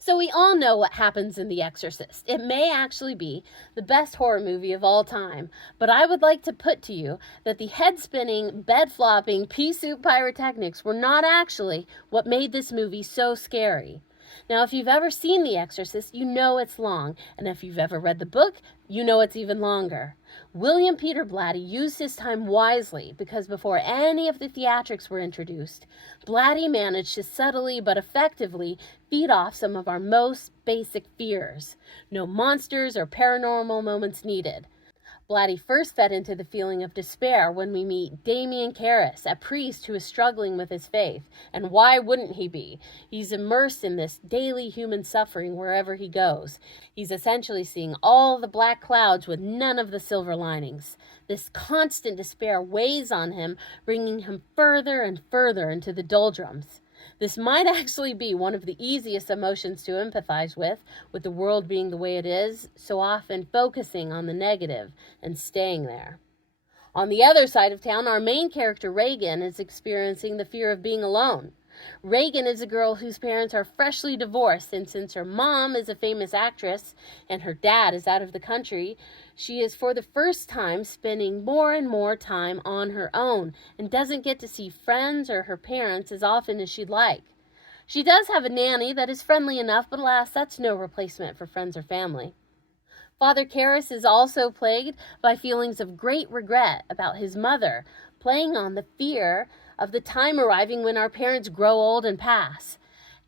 So we all know what happens in The Exorcist. It may actually be the best horror movie of all time, but I would like to put to you that the head-spinning, bed-flopping, pea-soup pyrotechnics were not actually what made this movie so scary. Now, if you've ever seen The Exorcist, you know it's long, and if you've ever read the book, you know it's even longer. William Peter Blatty used his time wisely because before any of the theatrics were introduced, Blatty managed to subtly but effectively feed off some of our most basic fears. No monsters or paranormal moments needed. Blatty first fed into the feeling of despair when we meet Damien Karras, a priest who is struggling with his faith. And why wouldn't he be? He's immersed in this daily human suffering wherever he goes. He's essentially seeing all the black clouds with none of the silver linings. This constant despair weighs on him, bringing him further and further into the doldrums. This might actually be one of the easiest emotions to empathize with the world being the way it is, so often focusing on the negative and staying there. On the other side of town, our main character, Reagan, is experiencing the fear of being alone. Reagan is a girl whose parents are freshly divorced, and since her mom is a famous actress and her dad is out of the country, she is for the first time spending more and more time on her own and doesn't get to see friends or her parents as often as she'd like. She does have a nanny that is friendly enough, but alas, that's no replacement for friends or family. Father Karras is also plagued by feelings of great regret about his mother, playing on the fear of the time arriving when our parents grow old and pass.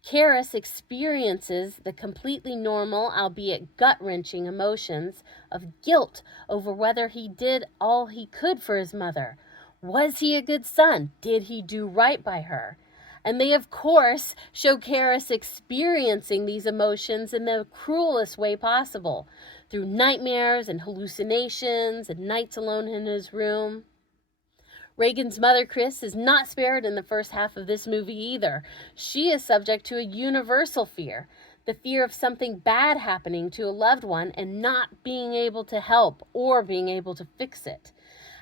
Karras experiences the completely normal, albeit gut-wrenching emotions of guilt over whether he did all he could for his mother. Was he a good son? Did he do right by her? And they, of course, show Karras experiencing these emotions in the cruelest way possible, through nightmares and hallucinations and nights alone in his room. Reagan's mother, Chris, is not spared in the first half of this movie either. She is subject to a universal fear, the fear of something bad happening to a loved one and not being able to help or being able to fix it.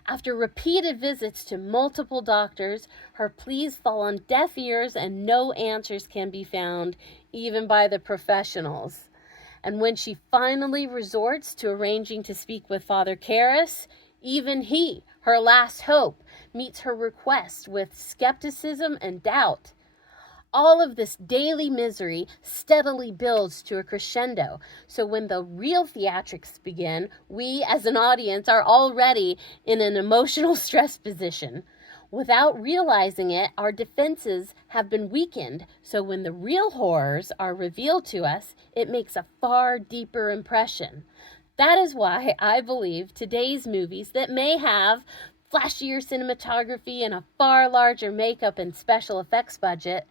After repeated visits to multiple doctors, her pleas fall on deaf ears and no answers can be found, even by the professionals. And when she finally resorts to arranging to speak with Father Karras, even he, her last hope, meets her request with skepticism and doubt. All of this daily misery steadily builds to a crescendo, so when the real theatrics begin, we as an audience are already in an emotional stress position. Without realizing it, our defenses have been weakened, so when the real horrors are revealed to us, it makes a far deeper impression. That is why I believe today's movies that may have flashier cinematography and a far larger makeup and special effects budget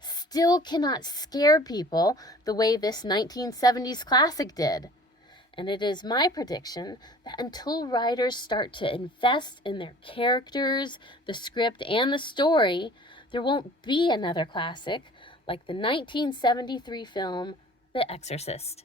still cannot scare people the way this 1970s classic did. And it is my prediction that until writers start to invest in their characters, the script, and the story, there won't be another classic like the 1973 film The Exorcist.